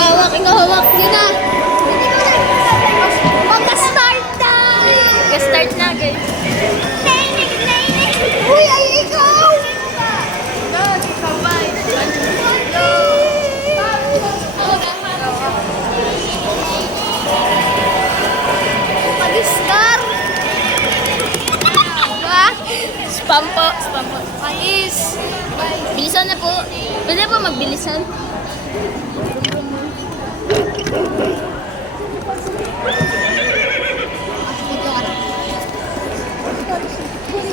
ikaw hawak. Yun na. Mag-start na! Mag-start na, guys. Uy, ay ikaw! Mag-start! Spam po. Mais. Bilisan na po. Pwede po magbilisan.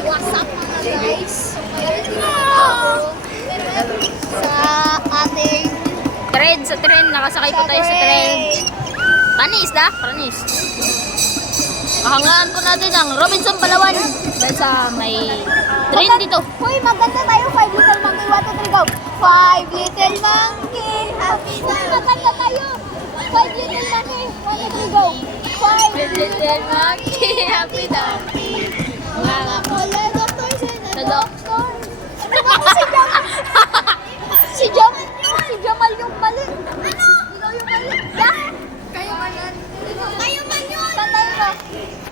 What's up mga guys? Sa ating Sa trend. Nakasakay po tayo sa trend. Panis na? Panis. Kahangaan po natin ang Robinson Palawan. Dahil sa may trend dito. Uy, maganda tayo. 5 little monkey. 1, 2, 3, go! 5 little monkey. Happy daw. Maganda tayo. 5 little monkey. 1, 2, 3, go! 5 Little monkey, happy daw. Mga kulay doctor Sa doctor. Si Jamal yung mali. Ano? Ikaw yung mali. Yeah? Kayo man yun. Kayo man yun. Santayin mo.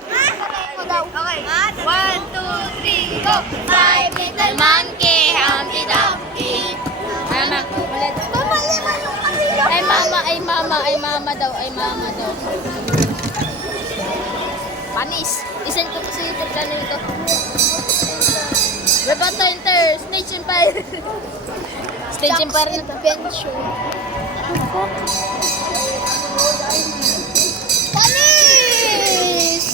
Santayin mo daw. Okay. 1, 2, 3, go! 5 little Monkey, Humpty Dumpty. Mama. Mamali man yung mali. Ay mama daw. Panis. Isend ko po sa YouTube channel ito. Rebato Enter, Stage Empire. Stage Empire na to. Adventure. Panis!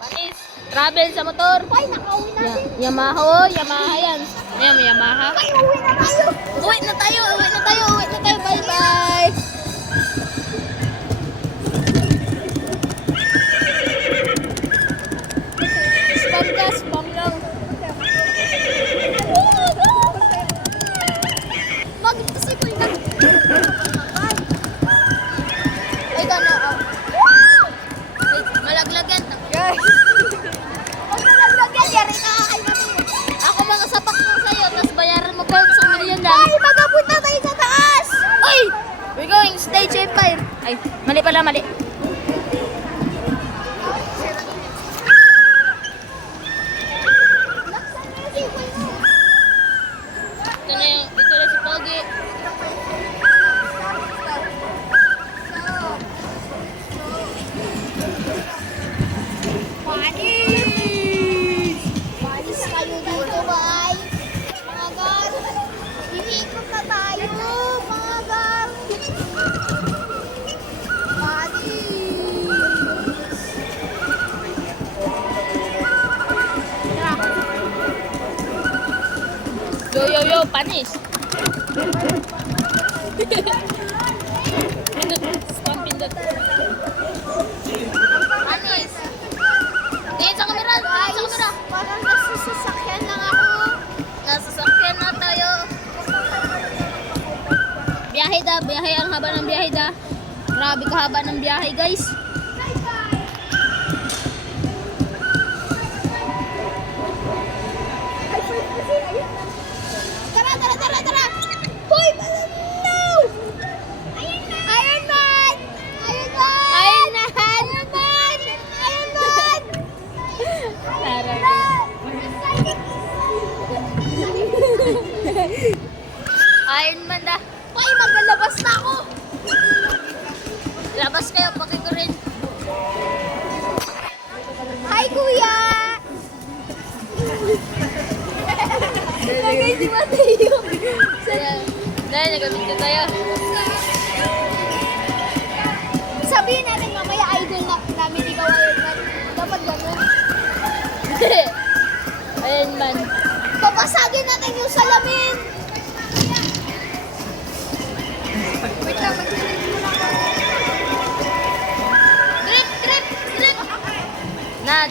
Panis. Travel sa motor. Ay, nakauwi natin. Yamaha yan. Ayan, may Yamaha. Ay, uwi na tayo. Uwi na tayo. Bye-bye. Spam lang. Mag-isipin na. Ay, gano'n. Malaglag yan. Guys. Huwag na naglagyan. Yari ka kay mami. Ako mga sapak mo sa'yo, tapos bayaran mo pa 1,000,000 lang. Ay, mag-abot na tayo sa taas. Ay! We're going Stage Empire. Ay, mali. Dito na si Pogi. Panis kayo dito, bye. Mga gar. Hihikot na tayo, mga gar. Yo, panis. Pindot. Panis. Tingin sa kamera. Parang nasusasakyan lang ako. Nasasakyan na tayo. Biyahe. Ang haba ng biyahe da. Grabe kahaba ng biyahe, guys. Tara. Hoy, no! Iron Man! Iron Man da. Hoy, maglalabas na ako! Labas kayo, paki ko rin. Hi, kuya! Lagay si Mateo. Dahil nag-video tayo. Sabihin natin mamaya idol na namin ikaw Iron Man. Dapat gano'n. Iron Man. Papasagin natin yung salamin. Wait lang, mag-drip muna ako. Drip. Drip na.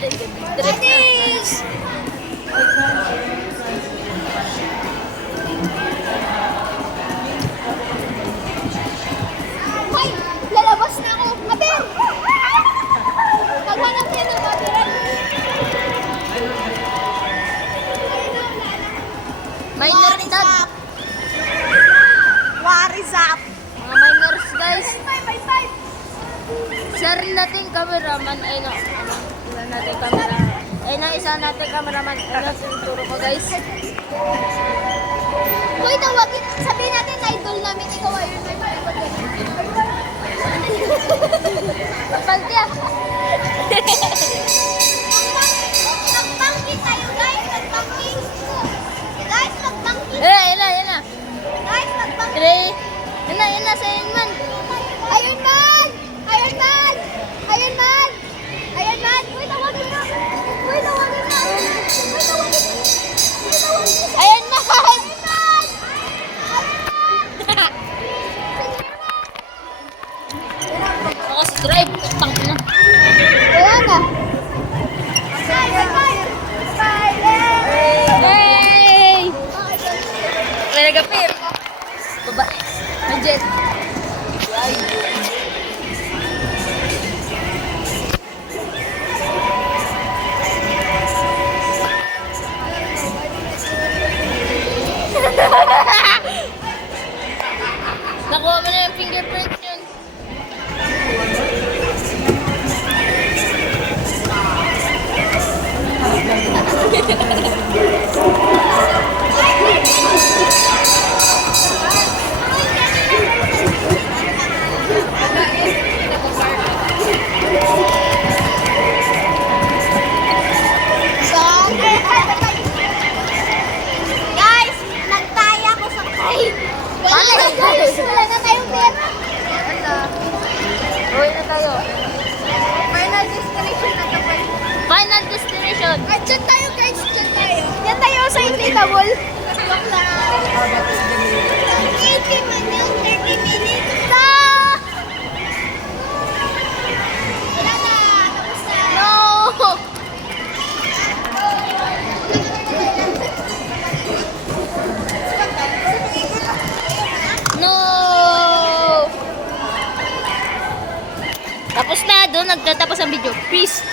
Panis! Hoy, lalabas na ako. Aber! Maghanap niya ng kabiran. Minor edad. What is up? Mga minor Isa rin nating cameraman. Ay no. Isa nating camera. Ay na isa nating cameraman. Ano turo ko guys. Uy, tawagin. Sabihin natin na idol namin. Ikaw ay yun. Pagpaltiya. Magpangkin tayo, guys. Magpangkin. Guys, magpangkin. Yan na. Guys, magpangkin. Three. Yan na sa Iron Man. Iron Man! Iron Man! Iron Man! Iron Man! Uy, tawagin na! Uy, tawagin na! Uy, tawagin na! Uy, tawagin na! Iron Man! Ako si Drive. Tang na. Wala na. Spider! Hey! May nag-appear. Babae. May jet. Nakuha mo na yung fingerprint yun. Guys, nagtaya ko sa kite. Wala na guys, wala na tayong pera. Uwi na tayo. Final destination na to. Final destination. At dyan tayo guys, dyan tayo. Dyan tayo sa inflatable. Joke lang. 80 minutes, 30 minutes. Wala na, tapos na. No! No! Tapos na, doon nagtatapos ang video. Peace!